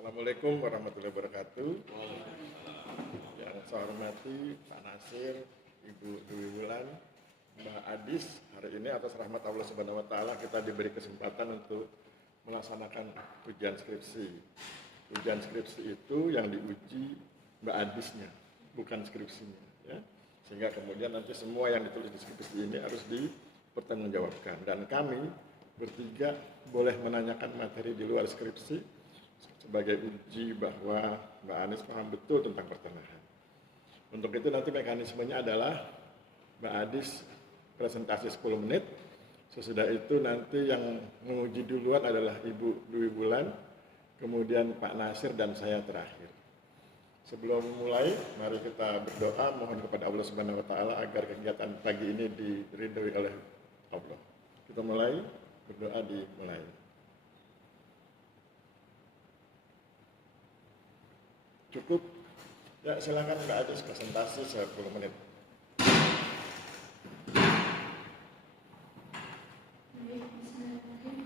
Assalamualaikum warahmatullahi wabarakatuh. Yang saya hormati Pak Nasir, Ibu Dwi Wulan, Mbak Adis, hari ini atas rahmat Allah Subhanahu wa Ta'ala kita diberi kesempatan untuk melaksanakan ujian skripsi. Ujian skripsi itu yang diuji Mbak Adisnya, bukan skripsinya, ya. Sehingga kemudian nanti semua yang ditulis di skripsi ini harus dipertanggungjawabkan. Dan kami bertiga boleh menanyakan materi di luar skripsi sebagai uji bahwa Mbak Anies paham betul tentang pertanahan. Untuk itu nanti mekanismenya adalah Mbak Adis presentasi 10 menit. Sesudah itu nanti yang menguji duluan adalah Ibu Dwi Wulan, kemudian Pak Nasir dan saya terakhir. Sebelum mulai, mari kita berdoa mohon kepada Allah Subhanahu wa Ta'ala agar kegiatan pagi ini diridhoi oleh Allah. Kita mulai, berdoa dimulai. Cukup? Ya, silakan Mbak Adis presentasi 10 menit.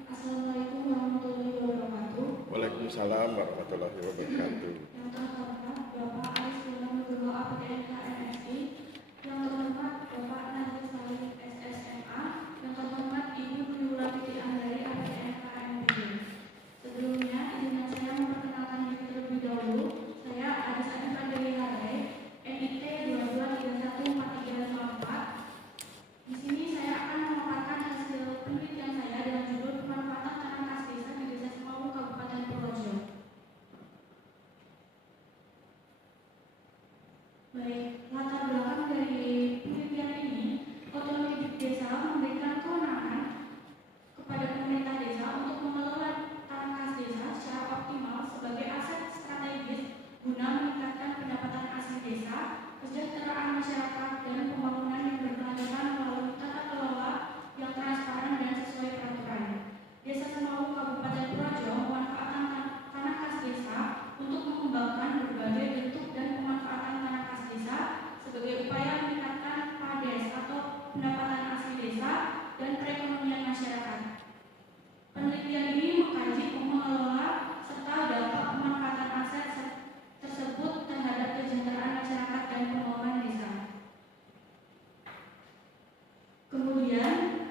Assalamualaikum warahmatullahi wabarakatuh. Waalaikumsalam warahmatullahi wabarakatuh. Yang terhormat Bapak Anies Baswedan Ketua APDN KNSI, yang terhormat Bapak Nazir Salim SSMA, yang terhormat Ibu Dwi Wulan Andari APDN KNPB. Sebelumnya, izinkan saya memperkenalkan diri terlebih dahulu. Saya Adis Fadli Hare, NIT 22314354. Di sini saya akan memaparkan hasil penelitian saya dengan judul pemanfaatan tanah kas desa di Desa Semau, Kabupaten Purworejo. Baik, latar belakang dari penelitian ini, otonomi desa memberikan kewenangan kepada pemerintah desa untuk mengelola tanah kas desa secara optimal sebagai aset strategis guna meningkatkan pendapatan asli desa, kesejahteraan masyarakat, dan pembangunan yang berkelanjutan melalui tata kelola yang transparan dan sesuai peraturan. Desa Semau, Kabupaten Purworejo memanfaatkan tanah kas desa untuk mengembangkan berbagai bentuk dan pemanfaatan tanah kas desa sebagai upaya meningkatkan PADES atau pendapatan asli desa dan perekonomian masyarakat. Penelitian ini mengkaji mengelola serta dampak pemanfaatan aset tersebut terhadap kesejahteraan masyarakat dan pembangunan desa. Kemudian,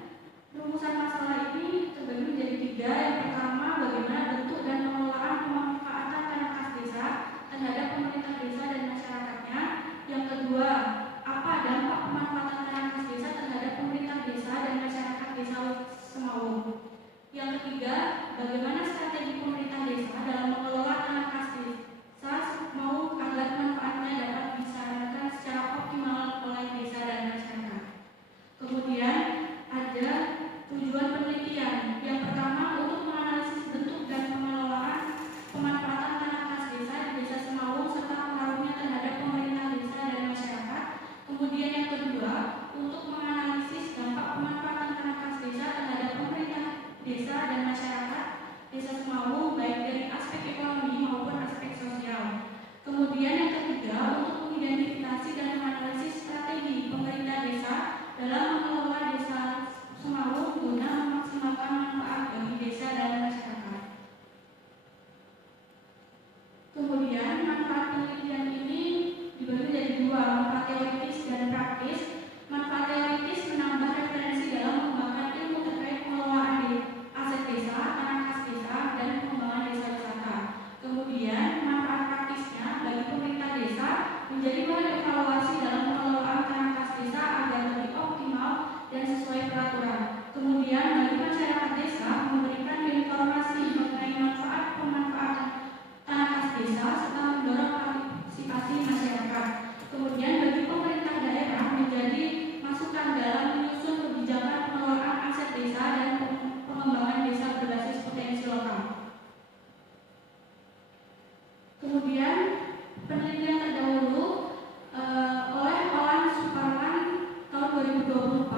rumusan masalah ini terbagi menjadi 3. Yang pertama, bagaimana bentuk dan pengelolaan pemanfaatan tanah kas desa terhadap pemerintah desa dan masyarakatnya. Yang kedua, apa dampak pemanfaatan tanah kas desa terhadap pemerintah desa dan masyarakat desa Semau. Yang ketiga, bagaimana strategi pemerintah desa dalam mengelola tanah kas desa Semau agar manfaatnya dapat disalurkan secara optimal oleh desa dan masyarakat. Kemudian ada tujuan penelitian. Yang pertama, untuk menganalisis bentuk dan pengelolaan pemanfaatan tanah kas desa di Desa Semau serta pengaruhnya terhadap pemerintah desa dan masyarakat. Kemudian yang kedua, untuk menganalisis dampak pemanfaatan tanah kas desa terhadap pemerintah desa dan masyarakat Desa Semau baik dari aspek ekonomi maupun aspek sosial. Kemudian yang ketiga, untuk mengidentifikasi dan menganalisis strategi pemerintah desa dalam mengelola Desa Semau guna memaksimalkan manfaat bagi desa dan masyarakat. Kemudian manfaat penelitian ini dibagi menjadi 2, manfaat teoritis dan praktis. Manfaat teoritis menambah referensi dalam mengembangkan ilmu terkait pengelolaan aset desa, tanah kas desa, dan pengembangan desa wisata. Kemudian manfaat praktisnya bagi pemerintah desa menjadi bahan evaluasi dalam pengelolaan tanah kas desa agar lebih optimal dan sesuai peraturan. Kemudian bagi masyarakat desa memberikan informasi mengenai manfaat pemanfaatan tanah kas desa serta mendorong partisipasi masyarakat. Kemudian bagi pemerintah daerah menjadi masukan dalam menyusun kebijakan pengelolaan aset desa dan pengembangan desa berbasis potensi lokal. Kemudian penelitian terdahulu oleh Olan Suparlan tahun 2024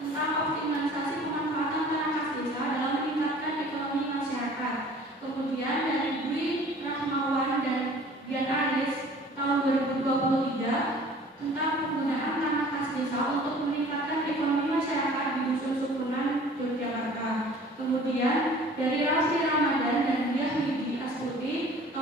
tentang optimalisasi pemanfaatan tanah kas desa dalam meningkatkan ekonomi masyarakat. Kemudian dari Dwi Rahmawan dan Dian Aris tahun 2023 tentang penggunaan tanah kas desa untuk meningkatkan ekonomi masyarakat di Dusun Sukunan, Yogyakarta. Kemudian dari Raffi Ramadan dan Dia Widi Astuti tahun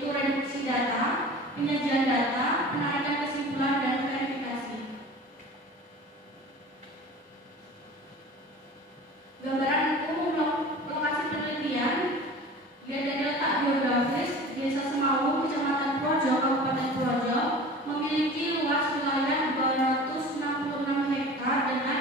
yaitu reduksi data, penyajian data, penarikan kesimpulan, dan verifikasi. Gambaran umum lokasi penelitian lihat dari letak geografis. Desa Semawung, Kecamatan Projo, Kabupaten Projo memiliki luas wilayah 266 hektar dengan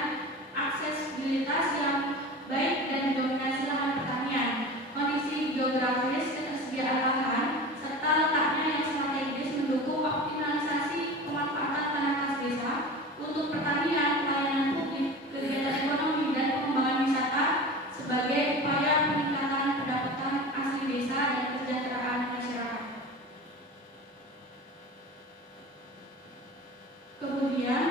aksesibilitas yang baik dan dominasi lahan pertanian. Kondisi geografis, ketersediaan lahan, serta letaknya yang strategis mendukung optimalisasi pemanfaatan tanah kas desa untuk pertanian, pelayanan publik, kegiatan ekonomi, dan pengembangan wisata sebagai upaya peningkatan pendapatan asli desa dan kesejahteraan masyarakat. Kemudian,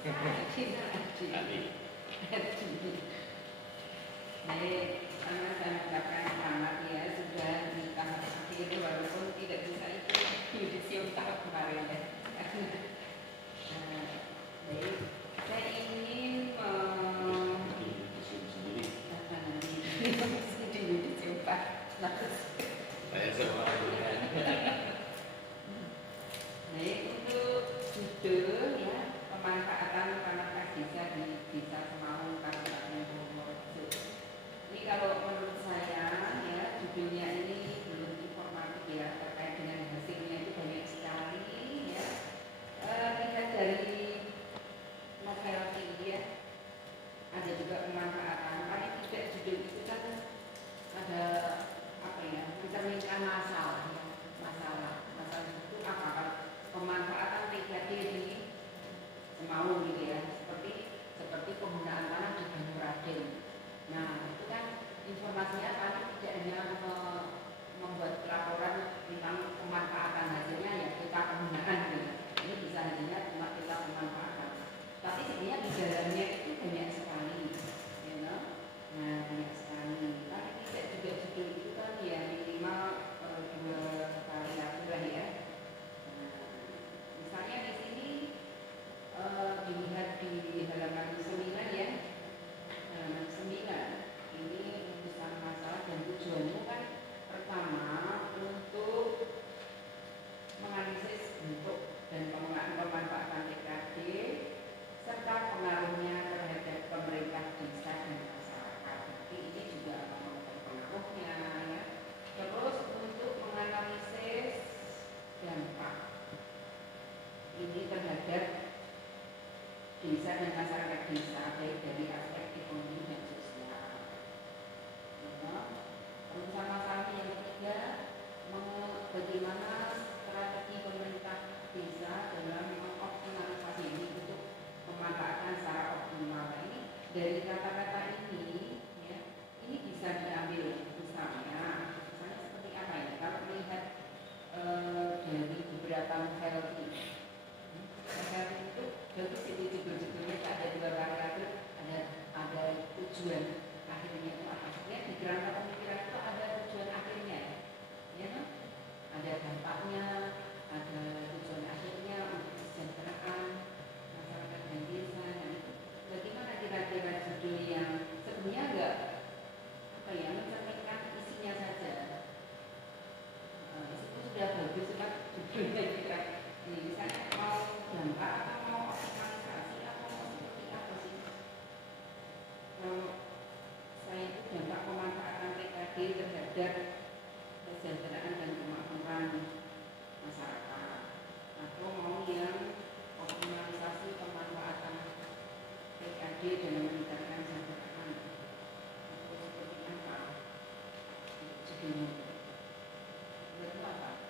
Baik, sangat saya ucapkan selamat ya, sudah di tahap akhir walaupun tidak bisa ikut yudisium tahap kemarin ya. Baik, saya ingin di yudisium Pak. Saya semua. Baik, untuk judul ya, pemanfaatan tanah desa di Desa Semau, Kabupaten Purworejo. Ini kalau menurut saya ya, judulnya ini belum informatif ya, terkait dengan hasilnya itu banyak sekali ya. Lihat dari novel ini ya, ada juga pemanfaatan. Paling tidak judul itu kan ada apa ya, mencerminkan masalah ya. Masalah itu apa? Pemanfaatan TKD di Semau gitu ya, seperti penggunaan tanah di Banyuraden. Nah, itu kan informasinya paling tidak hanya membuat laporan tentang pemanfaatan hasilnya ya kita penggunaan gitu. Ini bisa hasilnya cuma kita pemanfaatan. Tapi sebenarnya di dalamnya itu banyak sekali, you know? Nah, banyak sekali. Paling tidak juga judul itu kan ya minimal 2 kali aturan ya. Misalnya di sini dilihat di halaman 9 ya, halaman 9 ini urusan masalah dan tujuannya kan pertama untuk menganalisis bentuk dan penggunaan pemanfaatan TKD serta pengaruhnya terhadap pemerintah desa dan masyarakat. Jadi ini juga menentukan pengaruhnya ya. Terus untuk menganalisis dampak ini terhadap desa dan masyarakat desa baik dari aspek ekonomi dan sosial. Urusan masalah yang ketiga, bagaimana strategi pemerintah desa dalam mengoptimalisasi ini untuk pemanfaatan secara optimal. Ini dari kata-kata ini ya, ini bisa diambil misalnya seperti apa ya? Kalau melihat dari beberapa novel itu bagus itu judul-judulnya ada 2 variabel, ada tujuan akhirnya itu apa? Sebenarnya di kerangka pemikiran itu ada tujuan akhirnya, ya kan? Ada dampaknya, ada tujuan akhirnya untuk kesejahteraan masyarakat dan desa. Dan itu bagaimana kira-kira judul yang sebenarnya enggak apa ya mencerminkan isinya saja. Itu sudah bagus kan judulnya kita. Ini misalnya mau dampak atau mau optimalisasi atau mau seperti apa sih? Kalau saya itu dampak pemanfaatan TKD terhadap kesejahteraan dan kemakmuran masyarakat, atau mau yang optimalisasi pemanfaatan TKD dalam meningkatkan kesejahteraan, atau seperti apa? Judulnya itu apa?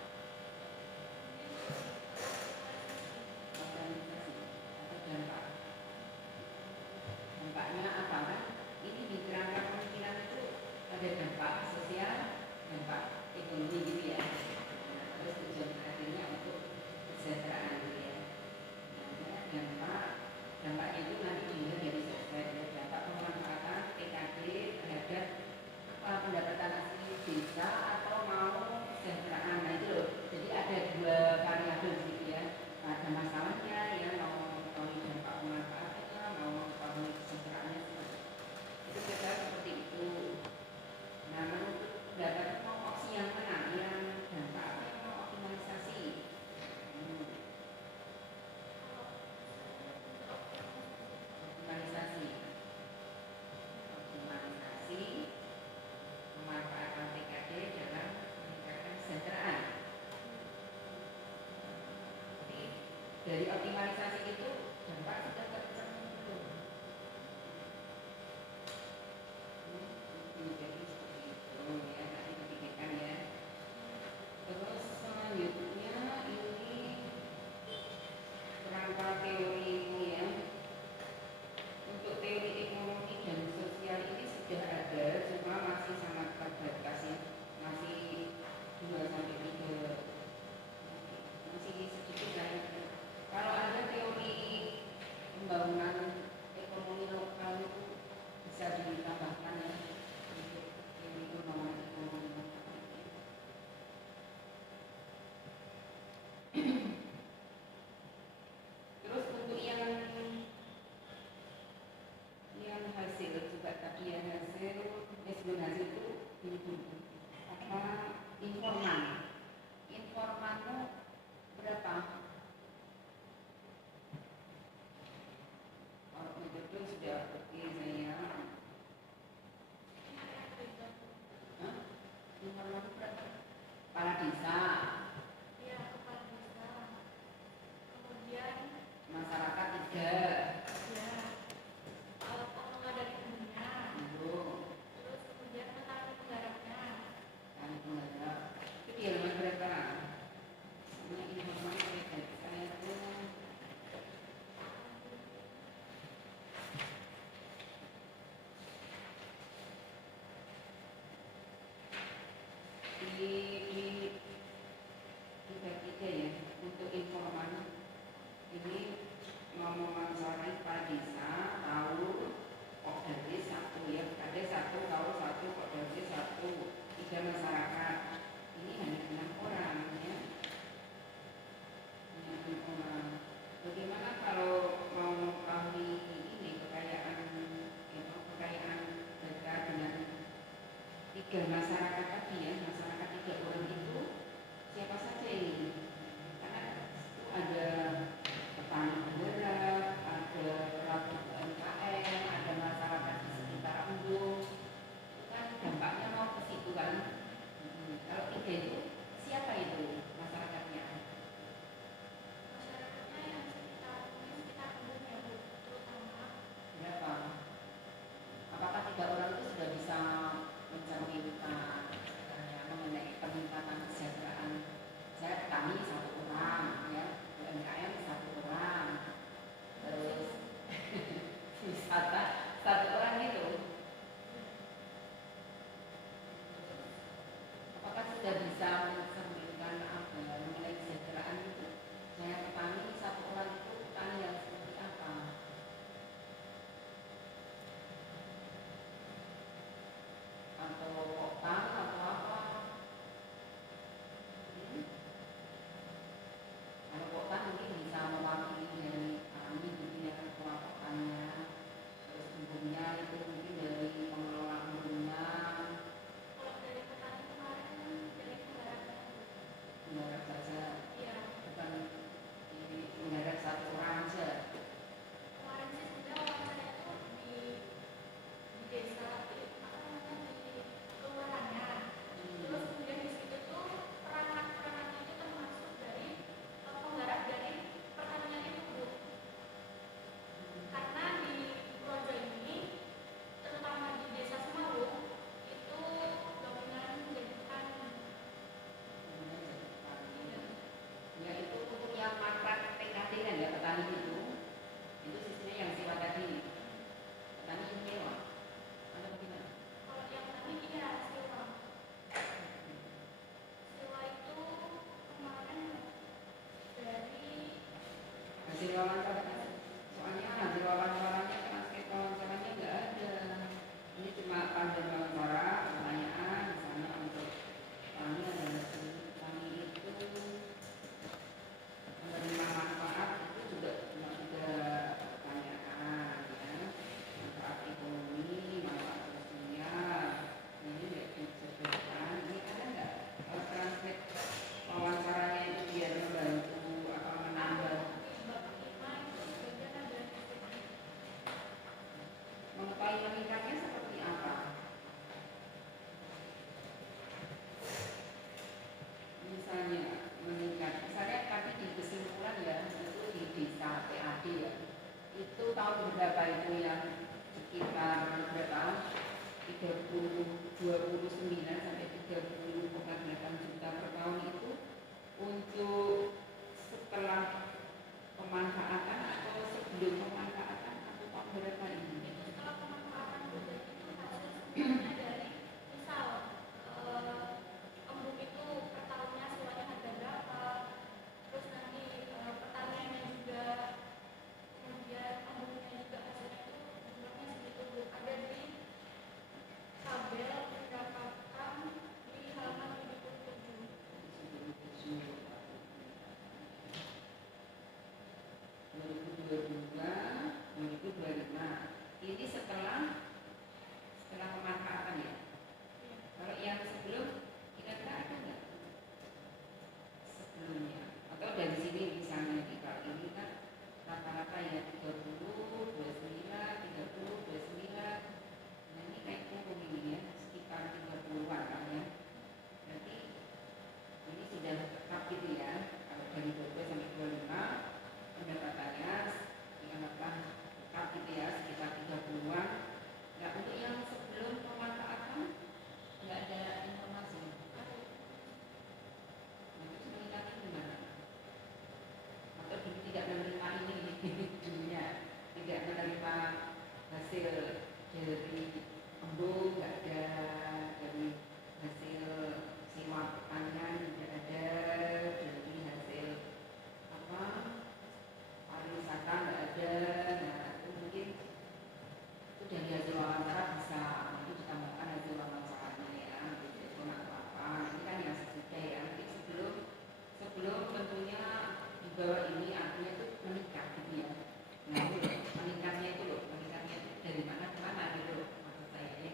Dampaknya apa kan? Ini di kerangka pemikiran itu ada dampak sosial, dampak ekonomi gitu ya. Nah, terus tujuan akhirnya untuk kesejahteraan gitu ya. Nah, dampaknya itu nanti dilihat dari sosial, dampak pemanfaatan TKD terhadap pendapatan asli desa atau mau kesejahteraan. Nah itu loh. Jadi ada 2 variabel gitu ya. Ada masalahnya ya, mau mengetahui dampak pemanfaatannya, mau mengetahui kesejahteraannya itu kira seperti itu. Nah, menurut pendapat mau opsi yang mana? Yang dampak apa yang mau optimalisasi? Optimalisasi pemanfaatan TKD dalam meningkatkan kesejahteraan. Dari optimalisasi itu dampak sudah tercermin belum? Jadi seperti itu ya, nanti dipikirkan ya. Terus selanjutnya ini kerangka teori ini ya. Untuk teori ekonomi dan sosial ini sudah ada, cuma masih sangat terbatas ya, masih 2 sampai 3, masih sedikit lah. Kalau ada teori pembangunan masyarakat tadi ya, masyarakat 3 orang itu siapa saja ini? Karena itu ada petani penggerak, ada pelaku UMKM, ada masyarakat di sekitar embung, itu kan dampaknya mau ke situ kan. Kalau 3 itu siapa itu masyarakatnya? Masyarakatnya yang sekitar embung ya Bu, terutama. Berapa? Apakah 3 orang itu sudah bisa mencerminkan mengenai peningkatan kesejahteraan? Saya petani 1 orang, ya, UMKM 1 orang, terus wisata 1 orang itu. Apakah sudah bisa mencerminkan apa mengenai kesejahteraan itu? Saya petani 1 orang itu petani yang seperti apa? Atau poktan atau apa? Kalau poktan mungkin bisa mewakili dari kami gitu ya, ketua poktannya, terus embungnya itu mungkin dari pengelola embungnya, Kalau dari petani kemarin dari penggarapnya Bu. menggarap saja, Iya. bukan menggarap 1 orang aja. Kemarin sih sebenarnya wawancara itu di desa apa namanya di kelurahannya. Terus kemudian di situ tuh perangkat-perangkatnya itu termasuk dari penggarap dari pertanian itu Bu. Karena di Projo ini terutama di desa Semarang itu dominan menjadi petani. Ya itu untuk yang mangkrak PKT kan ya, petani itu sistemnya yang sewa tadi, petani yang sewa atau bagaimana? Kalau yang tadi iya sewa. Sewa itu kemarin dari Hasil wawancaranya, soalnya hasil wawancaranya transkrip wawancaranya nggak ada. Ini cuma panduan wawancara, pertanyaan, misalnya untuk petani ada hasil petani itu menerima manfaat itu juga cuma 3 pertanyaan ya, manfaat ekonomi, manfaat sosial, ini nggak disebutkan. Ini ada nggak transkrip wawancaranya itu biar membantu apa menambah bab 5 itu sebagian ada mengetahui meningkatnya seperti apa? Misalnya meningkat, misalnya tadi di kesimpulan ya, itu di desa PAD ya, itu tahun berapa itu yang sekitar berapa? 29 sampai 30,8 juta per tahun itu untuk setelah pemanfaatan atau sebelum pemanfaatan atau tahun berapa ini? setelah pemanfaatan budaya itu hasil sebenarnya dari misal embung itu per tahunnya sewanya harga berapa, terus nanti pertaniannya juga, kemudian embungnya juga hasilnya itu jumlahnya segitu Bu. Ada di tabel pendapatan di halaman 77. 2022, 2025 ini setelah pemanfaatan ya. Kalau yang sebelum kira-kira ada nggak sebelumnya? Atau dari sini misalnya di kalau ini kan rata-rata ya 30, 29, 30, 29. Nah ini kayak umum ini ya, sekitar 30-an kan ya. Berarti ini sudah tetap gitu ya. Kalau dari 20 sampai 25 pendapatannya ingatlah tetap gitu ya, sekitar 30-an. Nah untuk yang sebelum pemanfaatan nggak ada informasi. Terus meningkatnya gimana? Atau dulu tidak menerima ini dulunya tidak menerima hasil dari embung, nggak ada dari hasil sewa pertanian, tidak ada dari hasil apa pariwisata, nggak ada. Nah itu mungkin itu dari hasil wawancara bisa nanti ditambahkan hasil wawancaranya ya, gitu atau apa. Ini kan yang sesudah ya. Nanti sebelum tentunya di bawah ini artinya itu meningkat gitu ya. Nah itu loh, meningkatnya itu dari mana ke mana gitu loh, maksud saya ya.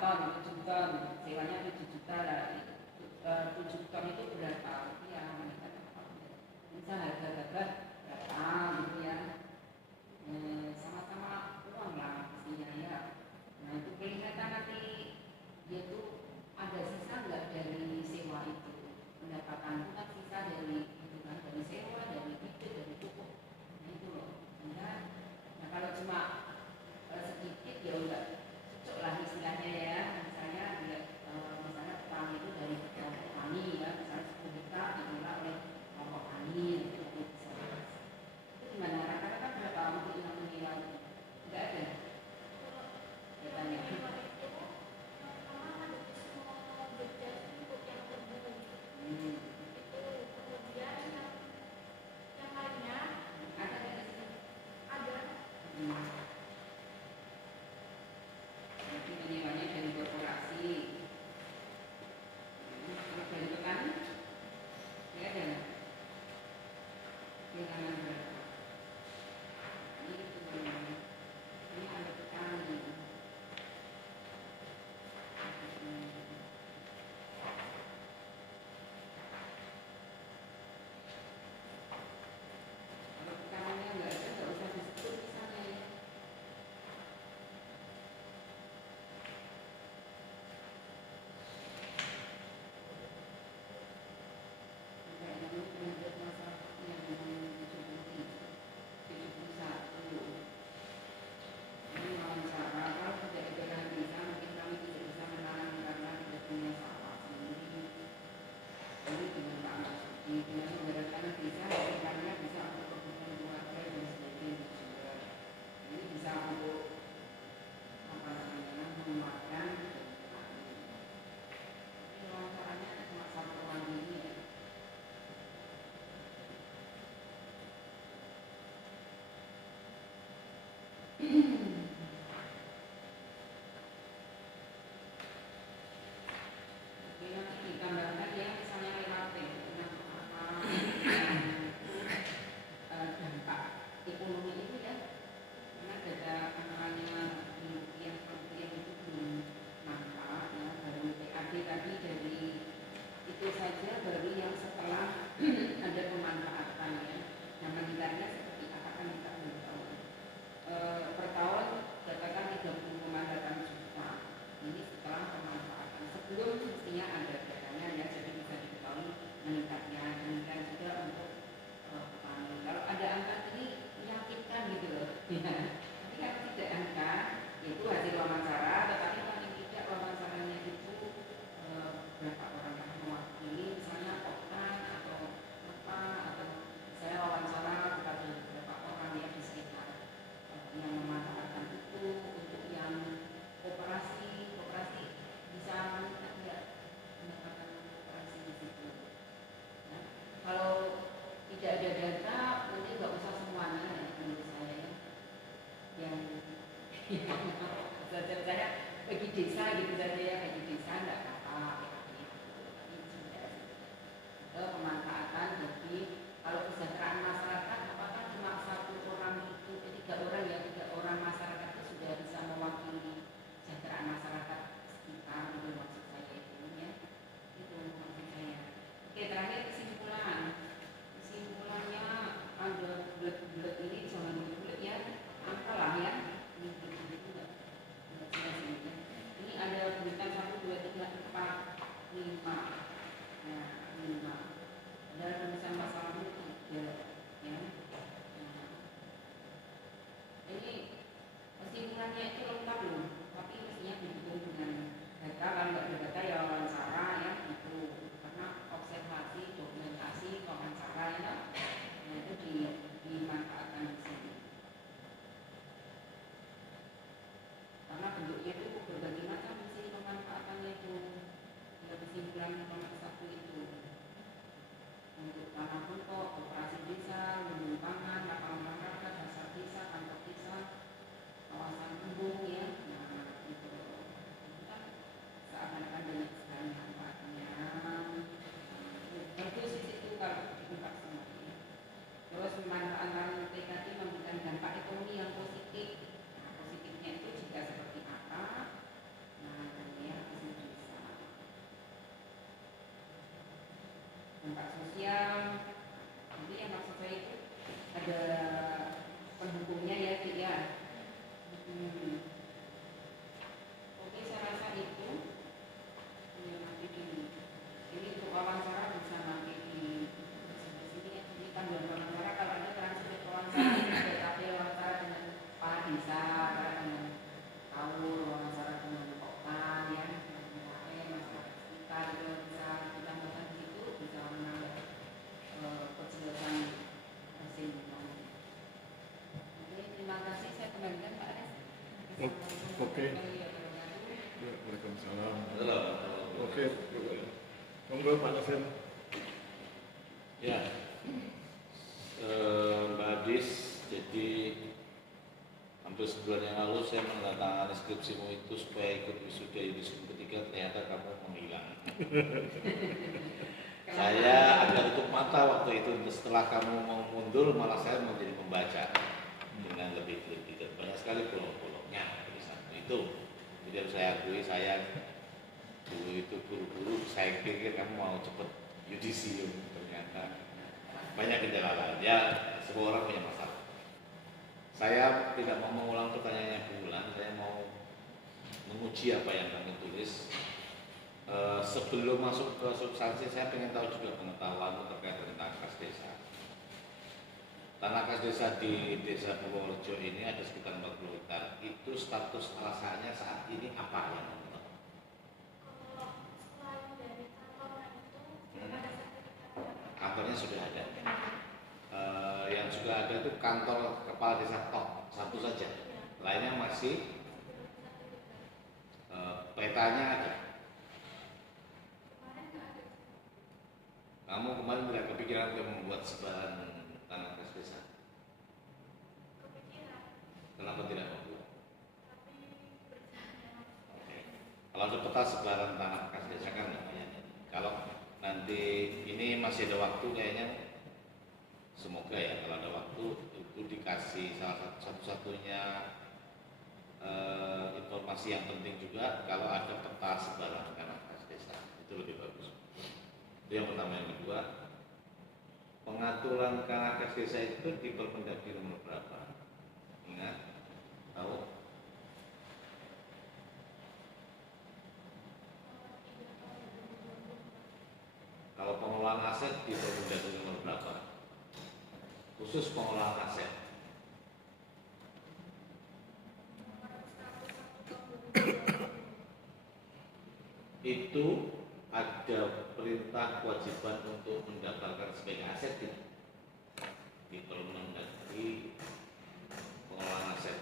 ton, 7 ton, sewanya 7 juta lah. 7 ton itu berapa rupiah? Bisa harga-harga berapa gitu ya. Sama-sama uang lah pastinya ya. Nah itu kelihatan nanti dia tuh ada sisa nggak dari sewa itu, pendapatan itu kan sisa dari itu kan, dari sewa, dari itu, dari pupuk. Nah itu loh. Nah kalau cuma sedikit ya udah cocok lah istilahnya ya. Misalnya ada pendukungnya ya Cik ya. Oke, saya rasa itu nanti ini untuk wawancara bisa nanti di sini ya. Ini panduan wawancara, kalau ada transkrip wawancara ada tabel wawancara dengan kepala desa, dengan kaur, wawancara dengan kota ya, masyarakat sekitar juga bisa ditambahkan di situ, bisa menambah kejelasan mesin. Oke, terima kasih, saya kembalikan Pak Ares. Oke. Waalaikumsalam. Halo. Oke. Monggo Pak Nasir. Ya, Mbak Adis, jadi hampir sebulan yang lalu saya menandatangani skripsimu itu supaya ikut wisuda yudisium ketiga, ternyata kamu menghilang. Saya agak tutup mata waktu itu, setelah kamu mau mundur malah saya menjadi membaca dengan lebih detail. Banyak sekali bolong-bolongnya tulisan itu. Jadi harus saya akui, saya dulu itu buru-buru, saya pikir kamu mau cepet yudisium, ternyata banyak kendala lain. Ya, semua orang punya masalah. Saya tidak mau mengulang pertanyaannya berulang, saya mau menguji apa yang kami tulis. Sebelum masuk ke substansi, saya ingin tahu juga pengetahuan terkait tentang kas desa. Tanah kas desa di Desa Purworejo ini ada sekitar 40 hektar. Itu status alasannya saat ini apa yang menurut? Kantornya sudah ada. Yang sudah ada itu kantor kepala desa tok satu saja. Lainnya masih petanya ada. Kamu kemarin tidak kepikiran untuk membuat sebaran tanah kas desa? Kenapa tidak membuat? Oke. Kalau ada peta sebaran tanah kas desa kan lumayan. Kalau nanti ini masih ada waktu kayaknya, semoga ya kalau ada waktu itu dikasih salah satu-satunya informasi yang penting juga kalau ada peta sebaran tanah kas desa, itu lebih bagus. Itu yang pertama. Yang kedua, pengaturan tanah kas desa itu di Permendagri nomor berapa? Ingat? Tahu? Kalau pengelolaan aset di Permendagri nomor berapa? Khusus pengelolaan aset. Itu ada perintah kewajiban untuk mendaftarkan sebagai aset di Permendagri pengelolaan aset.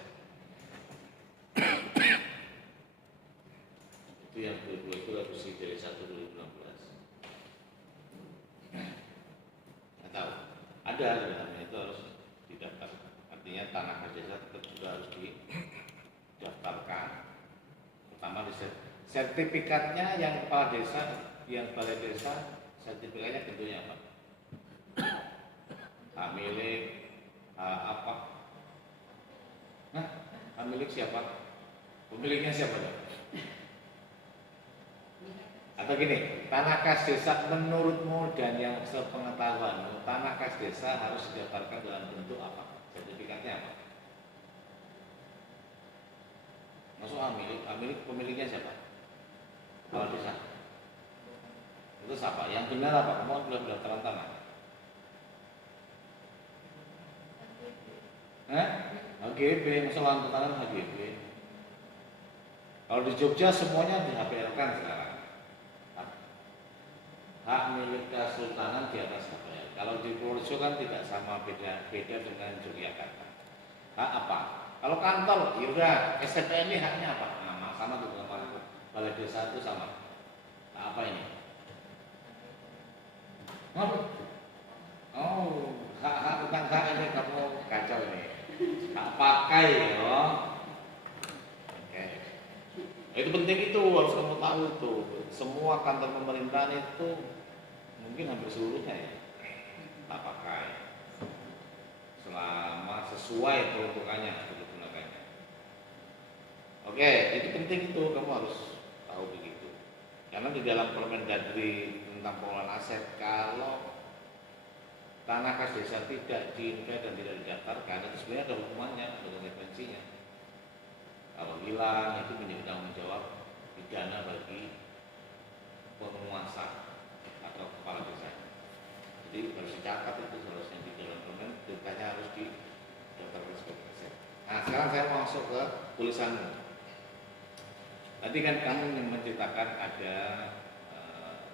Itu yang kedua itu revisi dari 1 2016. Nggak tahu. Ada namanya itu harus didaftar. Artinya tanah kas desa tetap juga harus didaftarkan. Pertama di sertifikatnya yang kepala desa, yang balai desa, sertifikatnya tentunya apa? Hak milik, apa? Nah, hak milik siapa? Pemiliknya siapa? Atau gini, tanah kas desa menurutmu dan yang sepengetahuanmu, tanah kas desa harus didaftarkan dalam bentuk apa? Sertifikatnya apa? Masuk hak milik pemiliknya siapa? Kepala desa. Itu siapa? Yang benar apa? Kamu belum pendaftaran tanah. HGB, masalah tanah HGB. Kalau di Jogja semuanya di HPL-kan sekarang. Hak milik kesultanan di atas HPL. Kalau di Purworejo kan tidak sama, beda dengan Yogyakarta. Hak apa? Kalau kantor, yaudah STPN ini haknya apa? Nah, sama tuh dengan balai desa itu sama. Nah, apa ini? Oh, hak tentang hak ini kamu kacau ini. Hak pakai ya. Oke. Itu penting, itu harus kamu tahu itu. Semua kantor pemerintahan itu mungkin hampir seluruhnya ya hak pakai. Selama sesuai peruntukannya, digunakannya. Oke, itu penting, itu kamu harus tahu begitu. Karena di dalam Permendagri tentang pengelolaan aset, kalau tanah kas desa tidak diinvent dan tidak didaftarkan, itu sebenarnya ada hukumannya, ada konsekuensinya. Kalau hilang itu menjadi tanggung jawab pidana bagi penguasa atau kepala desa. Jadi harus dicatat itu seharusnya di dalam permen, perintahnya harus didaftarkan sebagai aset. Nah sekarang saya mau masuk ke tulisanmu. Tadi kan kamu menceritakan ada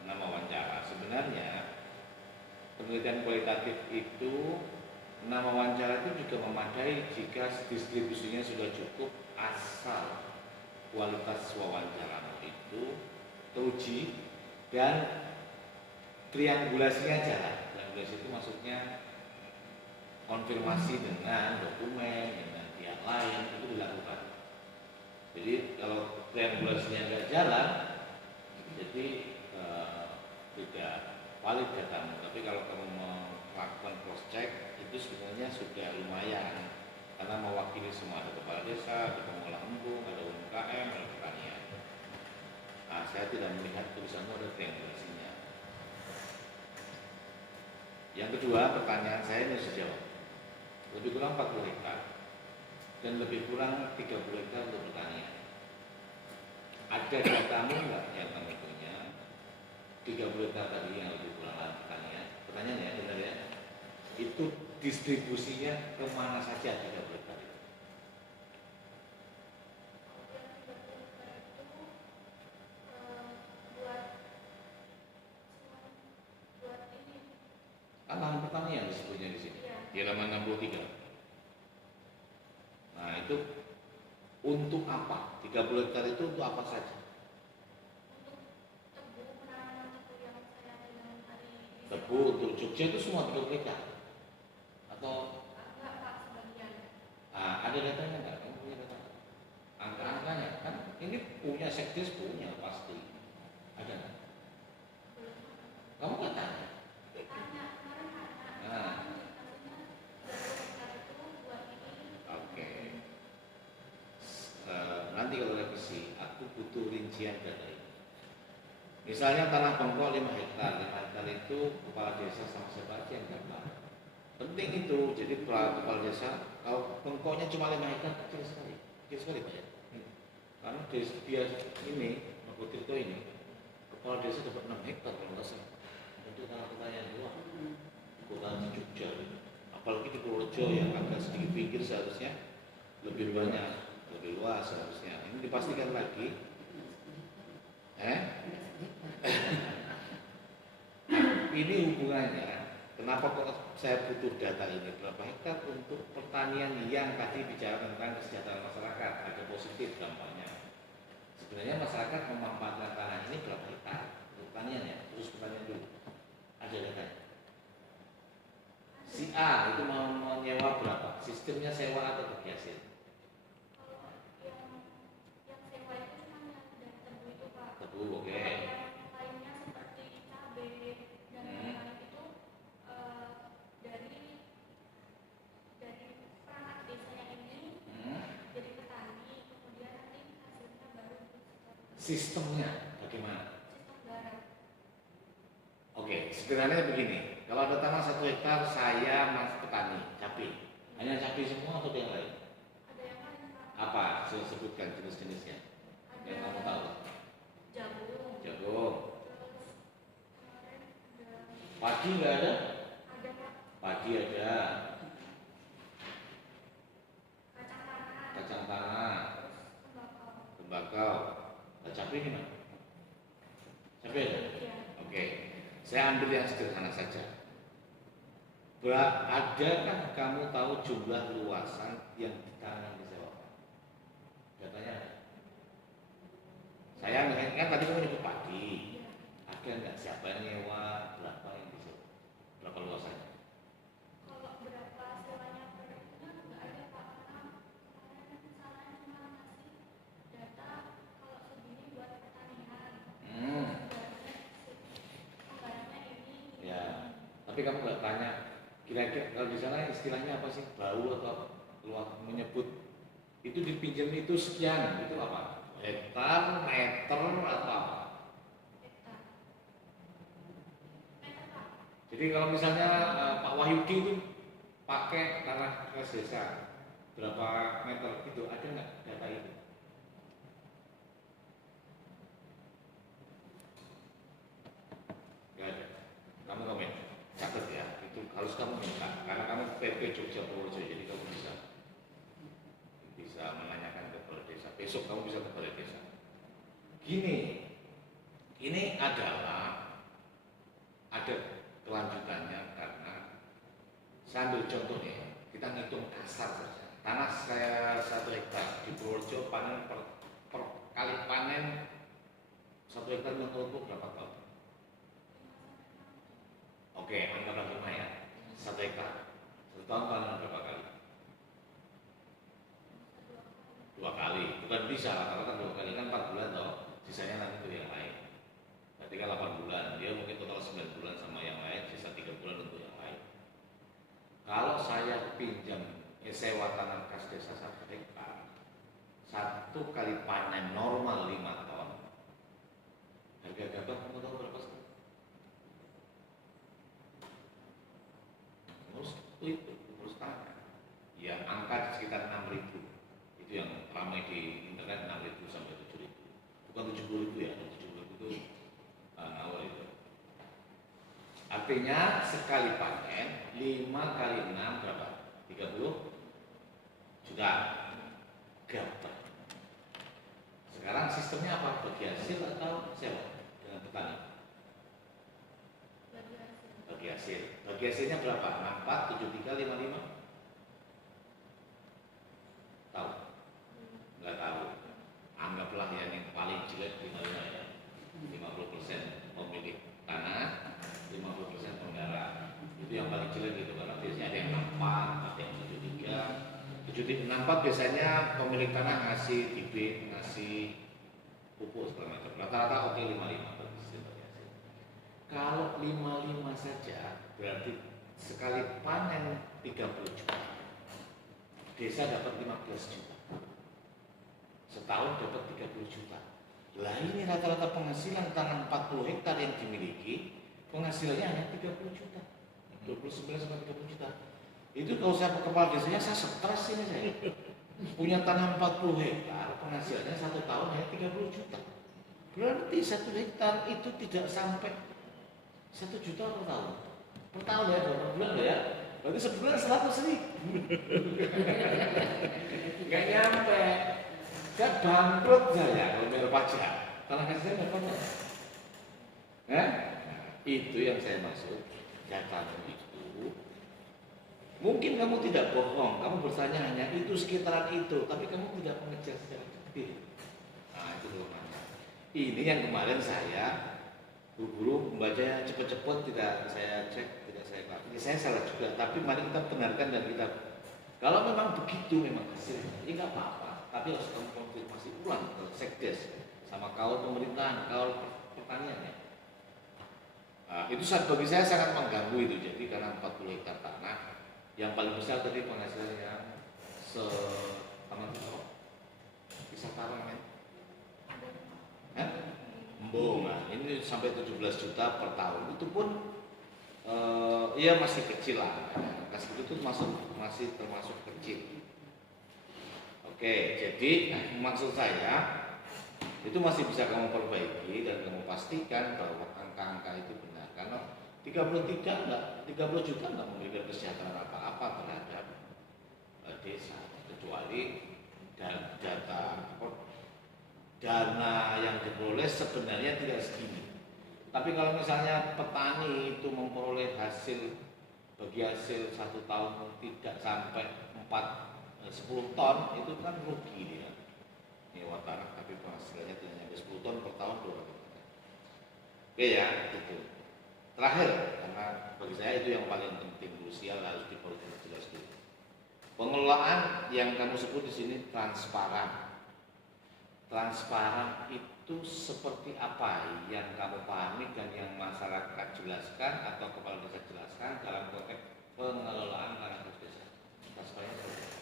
nama wawancara. Sebenarnya penelitian kualitatif itu nama wawancara itu juga memadai jika distribusinya sudah cukup, asal kualitas wawancara itu teruji dan triangulasinya jalan. Triangulasi itu maksudnya konfirmasi dengan dokumen, dengan pihak lain itu dilakukan. Jadi kalau triangulasinya nggak jalan, jadi tidak valid datamu. Tapi kalau kamu melakukan cross check itu sebenarnya sudah lumayan, karena mewakili semua, ada kepala desa, ada pengelola embung, ada UMKM, ada pertanian. Nah, saya tidak melihat tulisanmu ada triangulasinya. Yang kedua, pertanyaan saya ini harus dijawab. Lebih kurang 40 hektar dan lebih kurang 30 hektar untuk pertanian. Ada datamu nggak yang kamu punya 30 hektar tadi yang lebih kurang lahan pertanian? Pertanyaan ya, benar ya? Itu distribusinya kemana saja 30 hektar itu? Kan lahan pertanian disebutnya di sini, di halaman 63. Nah itu untuk apa? 30 hektar itu untuk apa saja? Tebu untuk Jogja itu semua 30 hektar? Atau ada datanya nggak? Kamu punya data? Angka-angkanya kan ini punya sekdes, punya pasti. Ada nggak? Kamu nggak tanya? Oke. Nanti kalau revisi, aku butuh rincian data ini. Misalnya tanah bengkok 5 hektar, 5 hektar itu kepala desa sama siapa aja yang dapat. Penting itu, jadi kepala desa, kalau bengkoknya cuma 5 hektar, kecil sekali Pak ya. Karena dia ini, Pak Tirto ini, kepala desa dapat 6 hektar kalau nggak salah. Itu tanah-tanah yang luas, kota di Jogja. Apalagi di Purworejo yang agak sedikit pinggir seharusnya lebih banyak, lebih luas seharusnya. Ini dipastikan lagi. Ini hubungannya, kenapa kok saya butuh data ini? Berapa hektar untuk pertanian yang tadi bicara tentang kesejahteraan masyarakat, ada positif dampaknya. Sebenarnya masyarakat memanfaatkan tanah ini berapa hektar untuk pertanian ya? Terus pertanian dulu, ada datanya. Si A itu mau menyewa berapa? Sistemnya sewa atau bagi hasil? Yang sewa itu cuma yang tebu itu Pak. Tebu, oke. Yang lainnya seperti cabai dan lain-lain itu dari perangkat desanya ini jadi petani, kemudian nanti hasilnya baru Sistemnya bagaimana? sistem garam. Oke, sederhananya begini. Kalau ada tanah 1 hektar, saya mas petani, cabai. Hanya cabai semua atau yang lain? Ada yang lain Pak. Apa? Saya sebutkan jenis-jenisnya yang kamu tahu. Jagung. Jagung. Terus kemarin ada Padi nggak ada? Pak. Padi ada. Kacang tanah. Kacang tanah, Terus tembakau. tembakau. Nah, cabai gimana? Cabai ada? Iya. Oke, saya ambil yang sederhana saja. Adakah kamu tahu jumlah luasan yang ditanam disewakan? Datanya ada? Saya kan tadi kamu nyebut padi. Ada nggak siapa yang nyewa, berapa yang disewa, berapa luasannya? Kalau berapa sewanya per hektar nggak ada Pak, karena kemarin misalnya cuma ngasih data kalau segini buat pertanian. Anggarannya ini. Ya, tapi kamu nggak tanya kira-kira kalau di sana istilahnya apa sih, bau atau luas menyebut itu dipinjam itu sekian, itu apa? Hektar, meter atau apa? Hektar. Meter Pak. Jadi kalau misalnya Pak Pak Wahyudi itu pakai tanah kas desa berapa meter itu, ada nggak data itu? Nggak ada. Kamu komen, catat ya. Itu harus kamu minta, karena kamu PP Jogja Purworejo, jadi kamu bisa menanyakan ke kepala desa. Besok kamu bisa ke kepala desa. Gini, ini adalah ada kelanjutannya karena saya ambil contoh nih, kita ngitung kasar saja. Tanah saya 1 hektar di Purworejo, panen per kali panen 1 hektar untuk berapa tahun? Oke, anggaplah 5 ya, 1 hektar. 1 tahun panen berapa kali? 2 kali, bukan bisa, rata-rata 2 kali kan 4 bulan toh, sisanya nanti untuk yang lain. Berarti kan 8 bulan, dia mungkin total 9 bulan sama yang lain, sisa 3 bulan untuk yang lain. Kalau saya pinjam sewa tanah kas desa 1 hektar, 1 kali panen normal 5 ton, harga gabah kamu tahu berapa sih? Terus tanah yang angka sekitar 6.000, itu yang ramai di internet, 6.000 sampai 7.000, bukan 70.000 ya, 70.000 itu awal itu. Artinya sekali panen 5 kali 6 berapa? 30 juta gabah. Sekarang sistemnya apa? Bagi hasil atau sewa dengan petani? Bagi hasil. Bagi hasilnya berapa? 64, 73, 55? Tahu? Enggak tahu. Anggaplah yang paling jelek 55 ya. 50% pemilik tanah, 50% penggarap. Itu yang paling jelek gitu kan. Biasanya ada yang 64, ada yang 73. 64 biasanya pemilik tanah ngasih bibit, ngasih pupuk segala macam. Rata-rata oke 55 bagi hasil. Kalau 55 saja berarti sekali panen 30 juta. Desa dapat 15 juta. Setahun dapat 30 juta. Lah ini rata-rata penghasilan tanah 40 hektar yang dimiliki, penghasilannya hanya 30 juta. 29 sampai 30 juta. Itu kalau saya kepala desanya saya stres ini saya. Punya tanah 40 hektar, penghasilannya 1 tahun hanya 30 juta. Berarti 1 hektar itu tidak sampai 1 juta per tahun. Per tahun ya, per bulan ya. Berarti sebulan 100.000. Nggak nyampe. Saya bangkrut saya kalau bayar pajak. Tanah kasih saya berapa? Nah, itu yang saya maksud. Datamu itu mungkin kamu tidak bohong, kamu bertanya hanya itu sekitaran itu, tapi kamu tidak mengejar secara detail. Nah itu kelemahannya. Ini yang kemarin saya buru-buru membacanya cepat-cepat, tidak saya cek, tidak saya klarifikasi. Saya salah juga, tapi mari kita benarkan dan kita. Kalau memang begitu memang hasilnya, ini nggak apa-apa. Tapi harus kamu konfirmasi ulang ke sekdes sama kaul pemerintahan, kaul pertanian ya. Nah, itu bagi saya sangat mengganggu itu. Jadi karena 40 hektar tanah. Yang paling besar tadi penghasilan yang taman bisa parlemen. Embung, nah, ini sampai 17 juta per tahun. Itu pun ya masih kecil lah. Kas itu tuh masih termasuk kecil. Oke, jadi maksud saya itu masih bisa kamu perbaiki dan kamu pastikan bahwa angka-angka itu benar. Karena 30 juta enggak memberikan kesejahteraan apa-apa terhadap desa, kecuali dana yang diperoleh sebenarnya tidak segini. Tapi kalau misalnya petani itu memperoleh hasil bagi hasil 1 tahun tidak sampai 10 ton, itu kan rugi dia. Nyewa tanah tapi penghasilannya tidak sampai 10 ton per tahun 2 kali. Oke ya, itu. Terakhir, karena bagi saya itu yang paling penting, krusial harus diperjelas dulu. Pengelolaan yang kamu sebut di sini transparan. Transparan itu seperti apa yang kamu pahami dan yang masyarakat jelaskan atau kepala desa jelaskan dalam konteks pengelolaan tanah desa. Transparan seperti apa?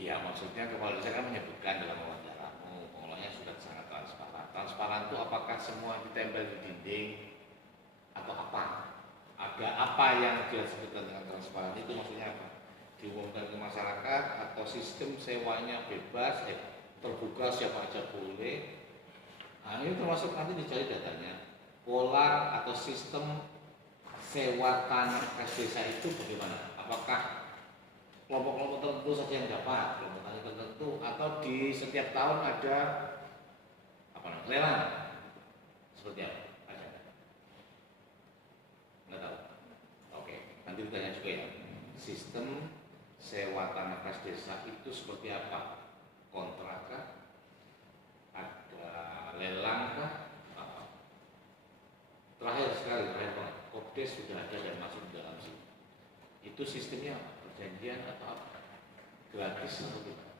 Iya, maksudnya kepala desa kan menyebutkan apa yang dia sebutkan dengan transparan itu maksudnya apa? Diumumkan ke masyarakat atau sistem sewanya bebas, terbuka siapa aja boleh. Nah, ini termasuk nanti dicari datanya. Pola atau sistem sewa tanah kas desa itu bagaimana? Apakah kelompok-kelompok tertentu saja yang dapat, kelompok tani tertentu, atau di setiap tahun ada apa namanya lelang? Seperti apa? Ada? Nggak tahu. Oke, nanti ditanya juga ya. Sistem sewa tanah kas desa itu seperti apa? Kontrak kah? Ada lelang kah? Apa? Terakhir banget, Kopdes sudah ada dan masuk dalam sini. Itu sistemnya apa? Perjanjian atau apa? Gratis atau tidak?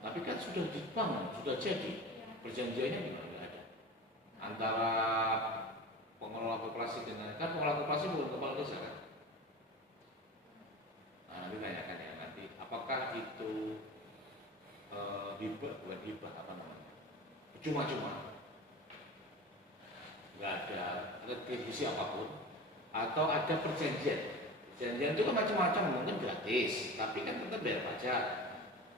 Tapi kan sudah dibangun, sudah jadi. Perjanjiannya gimana? Nggak ada. Antara pengelola koperasi dengan kan pengelola koperasi bukan kepala desa kan? Nah, nanti tanyakan ya nanti. Apakah itu hibah, bukan hibah apa namanya? Cuma-cuma, nggak ada retribusi apapun, atau ada perjanjian. Perjanjian itu kan macam-macam, mungkin gratis, tapi kan tetap bayar pajak,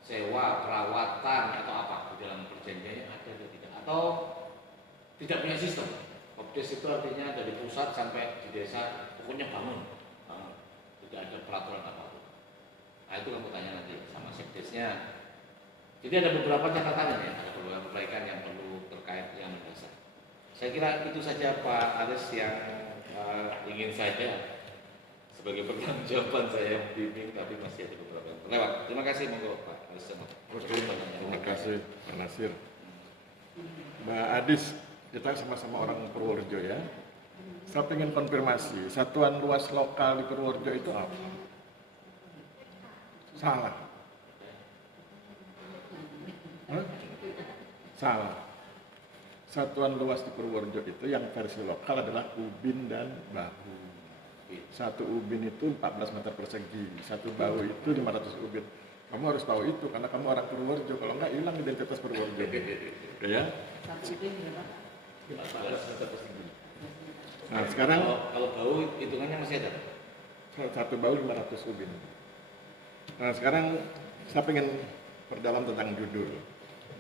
sewa, perawatan atau apa di dalam perjanjiannya ada atau tidak, atau tidak punya sistem. Kopdes itu artinya dari pusat sampai di desa, pokoknya bangun, tidak ada peraturan apapun. Nah itu kamu tanya nanti sama sekdesnya. Jadi ada beberapa catatan ya, ada beberapa perbaikan yang perlu terkait yang mendasar. Saya kira itu saja Pak Aris yang ingin saya sebagai pertanggungjawaban saya bimbing, tapi masih ada beberapa yang terlewat. Terima kasih, monggo Pak Aris. Terima kasih Pak Nasir. Mbak Adis, kita sama-sama orang Purworejo ya. Saya ingin konfirmasi, satuan luas lokal di Purworejo itu apa? Salah. Hah? Salah. Satuan luas di Purworejo itu yang versi lokal adalah ubin dan bahu. Satu ubin itu 14 meter persegi, satu bahu itu 500 ubin. Kamu harus tahu itu karena kamu orang Purworejo, kalau enggak hilang identitas Purworejo. Ya? Satu ubin berapa? 14 meter persegi. Nah sekarang kalau bahu hitungannya masih ada. satu bahu 500 ubin. Nah sekarang saya ingin perdalam tentang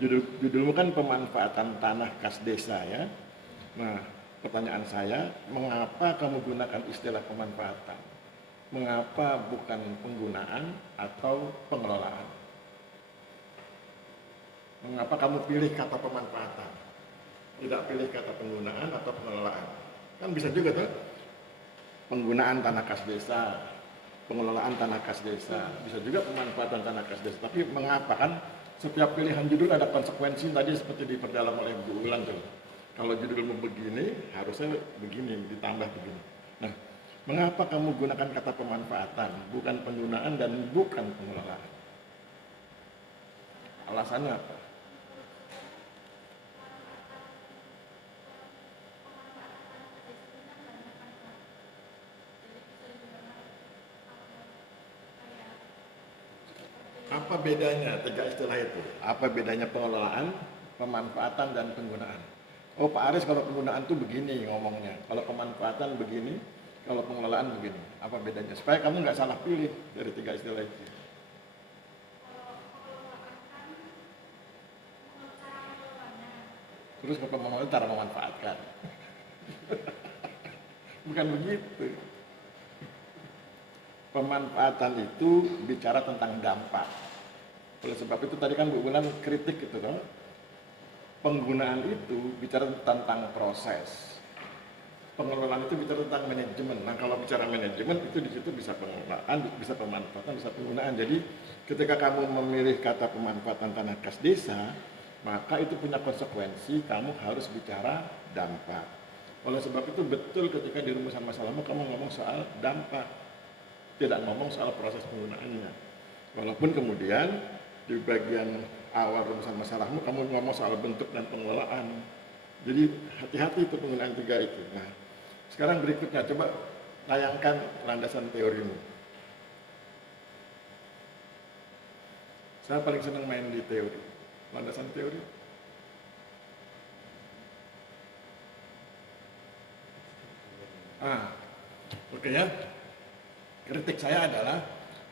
judulmu kan pemanfaatan tanah kas desa ya. Nah pertanyaan saya, mengapa kamu gunakan istilah pemanfaatan? Mengapa bukan penggunaan atau pengelolaan? Mengapa kamu pilih kata pemanfaatan? Tidak pilih kata penggunaan atau pengelolaan? Kan bisa juga tuh, penggunaan tanah kas desa, pengelolaan tanah kas desa, bisa juga pemanfaatan tanah kas desa. Tapi mengapa kan setiap pilihan judul ada konsekuensi tadi seperti diperdalam oleh Bu Ulan tuh. Kalau judulmu begini, harusnya begini, ditambah begini. Nah, mengapa kamu gunakan kata pemanfaatan, bukan penggunaan dan bukan pengelolaan? Alasannya apa? Apa bedanya tiga istilah itu? Apa bedanya pengelolaan, pemanfaatan, dan penggunaan? Oh Pak Aris kalau penggunaan tuh begini ngomongnya, kalau pemanfaatan begini, kalau pengelolaan begini. Apa bedanya? Supaya kamu nggak salah pilih dari tiga istilah itu. Terus kalau cara memanfaatkan. Bukan begitu. Pemanfaatan itu bicara tentang dampak. Oleh sebab itu tadi kan Bu Bulan kritik gitu loh. Penggunaan itu bicara tentang proses. Pengelolaan itu bicara tentang manajemen. Nah kalau bicara manajemen itu di situ bisa pengelolaan, bisa pemanfaatan, bisa penggunaan. Jadi ketika kamu memilih kata pemanfaatan tanah kas desa, maka itu punya konsekuensi. Kamu harus bicara dampak. Oleh sebab itu betul ketika di rumusan masalahmu kamu ngomong soal dampak, tidak ngomong soal proses penggunaannya. Walaupun kemudian di bagian awal rumusan masalahmu kamu ngomong soal bentuk dan pengelolaan. Jadi hati-hati itu penggunaan tiga itu. Nah, sekarang berikutnya coba tayangkan landasan teorimu. Saya paling senang main di teori. landasan teori. Oke ya. Kritik saya adalah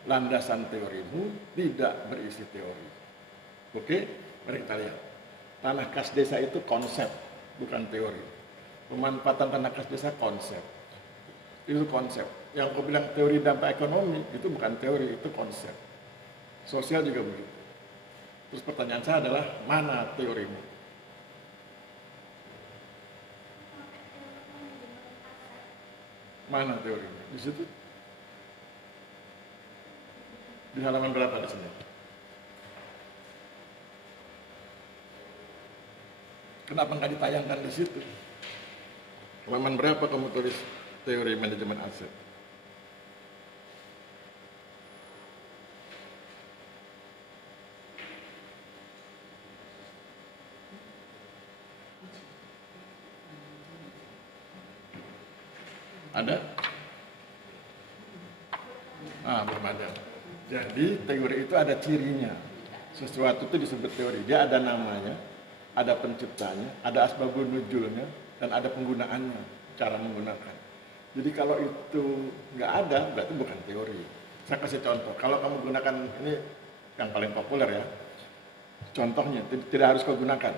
landasan teorimu tidak berisi teori. Oke, mari kita lihat. Tanah kas desa itu konsep, bukan teori. Pemanfaatan tanah kas desa konsep. Itu konsep. Yang kau bilang teori dampak ekonomi, itu bukan teori, itu konsep. Sosial juga begitu. Terus pertanyaan saya adalah, mana teorimu? Mana teorinya? Di situ? Di halaman berapa di sini? Kenapa nggak ditayangkan di situ? Halaman berapa kamu tulis teori manajemen aset? Ada? Belum ada. Jadi teori itu ada cirinya. Sesuatu itu disebut teori. Dia ada namanya, ada penciptanya, ada asbabun nuzulnya, dan ada penggunaannya, cara menggunakan. Jadi kalau itu nggak ada, berarti bukan teori. Saya kasih contoh. Kalau kamu gunakan, ini yang paling populer ya. Contohnya, tidak harus kau gunakan.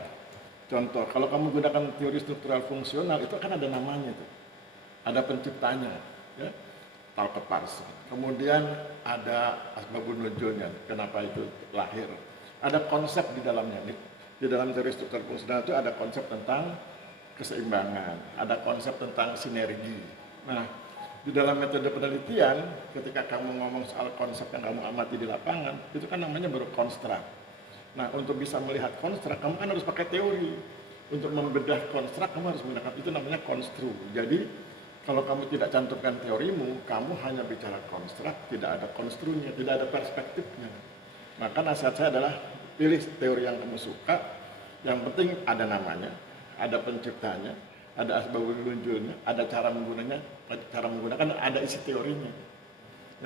Contoh, kalau kamu gunakan teori struktural fungsional, itu kan ada namanya tuh. Ada penciptanya, ya, Talcott Parsons. Kemudian ada asbabun nuzulnya, kenapa itu lahir. Ada konsep di dalamnya. Di dalam teori struktural fungsional itu ada konsep tentang keseimbangan, ada konsep tentang sinergi. Nah, di dalam metode penelitian, ketika kamu ngomong soal konsep yang kamu amati di lapangan, itu kan namanya baru konstruk. Nah, untuk bisa melihat konstruk, kamu kan harus pakai teori. Untuk membedah konstruk, kamu harus menggunakan, itu namanya konstruk. Jadi, kalau kamu tidak cantumkan teorimu, kamu hanya bicara konstruk, tidak ada konstrunya, tidak ada perspektifnya. Maka nasihat saya adalah pilih teori yang kamu suka, yang penting ada namanya, ada penciptanya, ada asbabun nuzulnya, ada cara menggunakan, ada isi teorinya.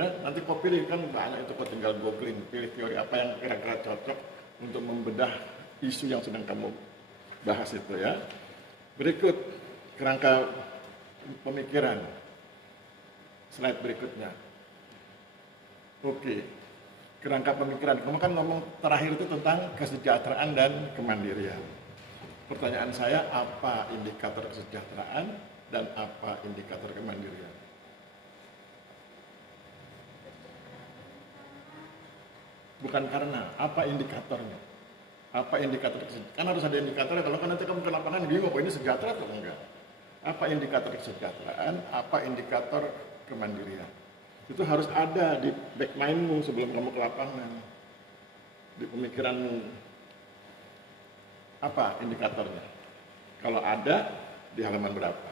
Ya, nanti kau pilih, kan banyak itu kau tinggal googling, pilih teori apa yang kira-kira cocok untuk membedah isu yang sedang kamu bahas itu ya. Berikut kerangka pemikiran. Slide berikutnya. Oke. Kerangka pemikiran. Kamu kan ngomong terakhir itu tentang kesejahteraan dan kemandirian. Pertanyaan saya, apa indikator kesejahteraan dan apa indikator kemandirian? Bukan karena, apa indikatornya? Apa indikator kesejahteraan? Kan harus ada indikatornya, kalau kan nanti kamu ke lapangan bingung, oh ini sejahtera atau enggak? Apa indikator kesejahteraan, apa indikator kemandirian? Itu harus ada di back mind-mu sebelum kamu ke lapangan. Di pemikiranmu. Apa indikatornya? Kalau ada, di halaman berapa?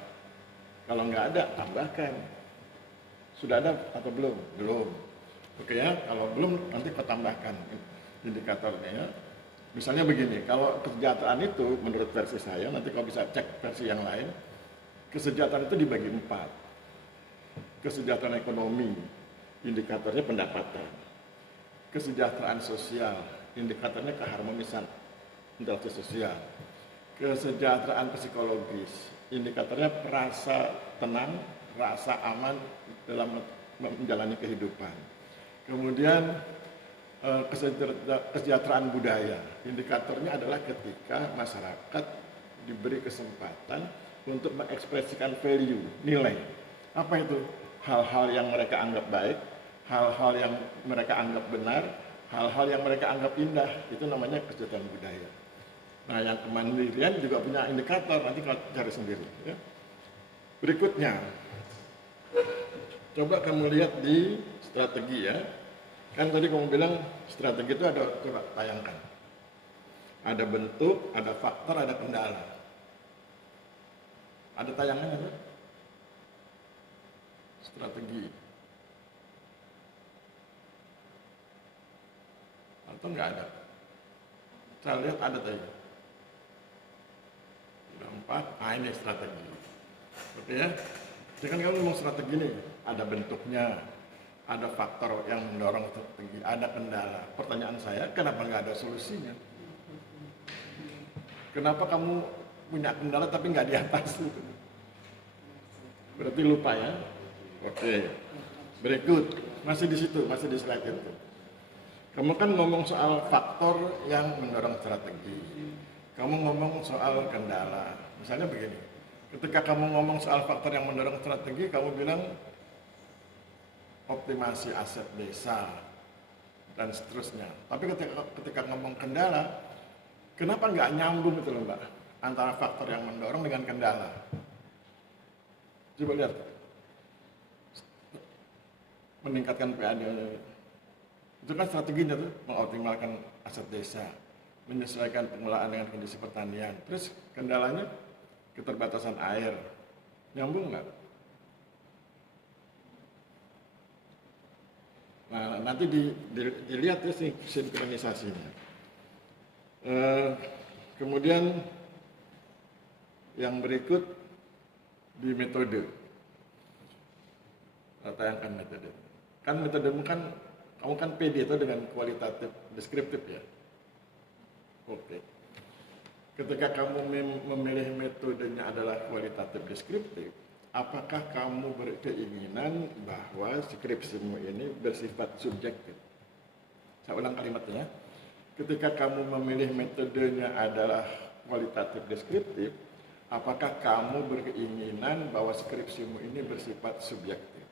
Kalau nggak ada, tambahkan. Sudah ada atau belum? Belum. Oke ya, kalau belum nanti kau tambahkan indikatornya ya. Misalnya begini, kalau kesejahteraan itu menurut versi saya, nanti kau bisa cek versi yang lain. Kesejahteraan itu dibagi 4. Kesejahteraan ekonomi, indikatornya pendapatan. Kesejahteraan sosial, indikatornya keharmonisan interaksi sosial. Kesejahteraan psikologis, indikatornya rasa tenang, rasa aman dalam menjalani kehidupan. Kemudian kesejahteraan budaya, indikatornya adalah ketika masyarakat diberi kesempatan untuk mengekspresikan value, nilai. Apa itu? Hal-hal yang mereka anggap baik, hal-hal yang mereka anggap benar, hal-hal yang mereka anggap indah, itu namanya kesejahteraan budaya. Nah, yang kemandirian juga punya indikator, nanti kalau cari sendiri. Ya. Berikutnya, coba kamu lihat di strategi ya. Kan tadi kamu bilang strategi itu ada, coba tayangkan. Ada bentuk, ada faktor, ada kendala. Ada tayangannya tuh? Strategi. Atau enggak ada? Saya lihat ada tadi. Ada 4, ini strategi. Oke ya? Jadi kan kamu ngomong strategi nih, ada bentuknya, ada faktor yang mendorong strategi, ada kendala. Pertanyaan saya, kenapa nggak ada solusinya? Kenapa kamu punya kendala tapi nggak di atas itu? Berarti lupa ya? Oke. Berikut, masih di situ, masih di slide itu. Kamu kan ngomong soal faktor yang mendorong strategi. Kamu ngomong soal kendala. Misalnya begini, ketika kamu ngomong soal faktor yang mendorong strategi, kamu bilang optimasi aset desa dan seterusnya. Tapi ketika ngomong kendala, kenapa nggak nyambung itu loh Mbak, antara faktor yang mendorong dengan kendala? Coba lihat, meningkatkan PAD itu kan strateginya tuh, mengoptimalkan aset desa, menyesuaikan pengelolaan dengan kondisi pertanian. Terus kendalanya keterbatasan air, nyambung nggak? Nah, nanti dilihat ya sinkronisasinya. Kemudian yang berikut di metode, tayangkan metode. Kan metodemu kan, kamu kan PD itu dengan kualitatif deskriptif ya. Oke. Ketika kamu memilih metodenya adalah kualitatif deskriptif, apakah kamu berkeinginan bahwa skripsimu ini bersifat subjektif? Saya ulang kalimatnya. Ketika kamu memilih metodenya adalah kualitatif deskriptif, apakah kamu berkeinginan bahwa skripsimu ini bersifat subjektif?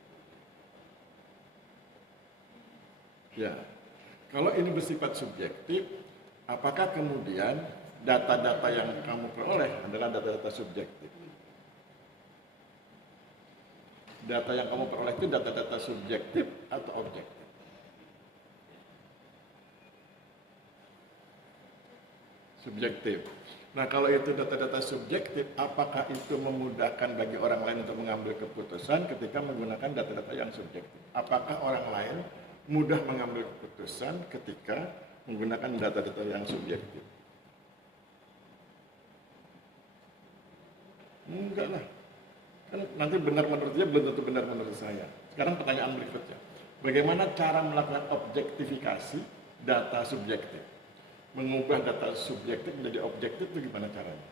Ya, kalau ini bersifat subjektif, apakah kemudian data-data yang kamu peroleh adalah data-data subjektif? Data yang kamu peroleh itu data-data subjektif atau objektif? Subjektif. Nah, kalau itu data-data subjektif, apakah itu memudahkan bagi orang lain untuk mengambil keputusan ketika menggunakan data-data yang subjektif? Apakah orang lain mudah mengambil keputusan ketika menggunakan data-data yang subjektif? Enggak lah. Kan nanti benar menurut dia belum tentu benar menurut saya. Sekarang pertanyaan berikutnya. Bagaimana cara melakukan objektifikasi data subjektif? Mengubah data subjektif menjadi objektif itu gimana caranya?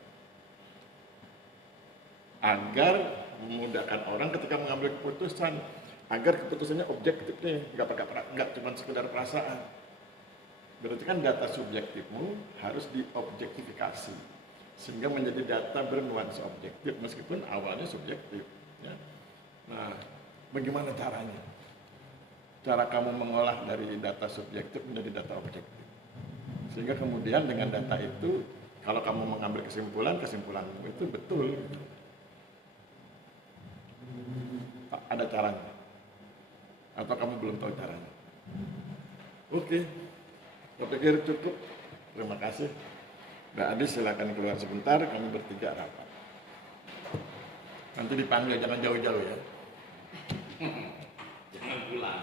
Agar memudahkan orang ketika mengambil keputusan, agar keputusannya objektif nih, nggak cuma sekedar perasaan. Berarti kan data subjektifmu harus diobjektifikasi sehingga menjadi data bernuansa objektif meskipun awalnya subjektif. Ya. Nah, bagaimana caranya? Cara kamu mengolah dari data subjektif menjadi data objektif, sehingga kemudian dengan data itu, kalau kamu mengambil kesimpulanmu itu betul. Ada caranya? Atau kamu belum tahu caranya? Oke, saya pikir cukup. Terima kasih. Mbak Adis silakan keluar sebentar, kami bertiga rapat. Nanti dipanggil, jangan jauh-jauh ya. Jangan pulang.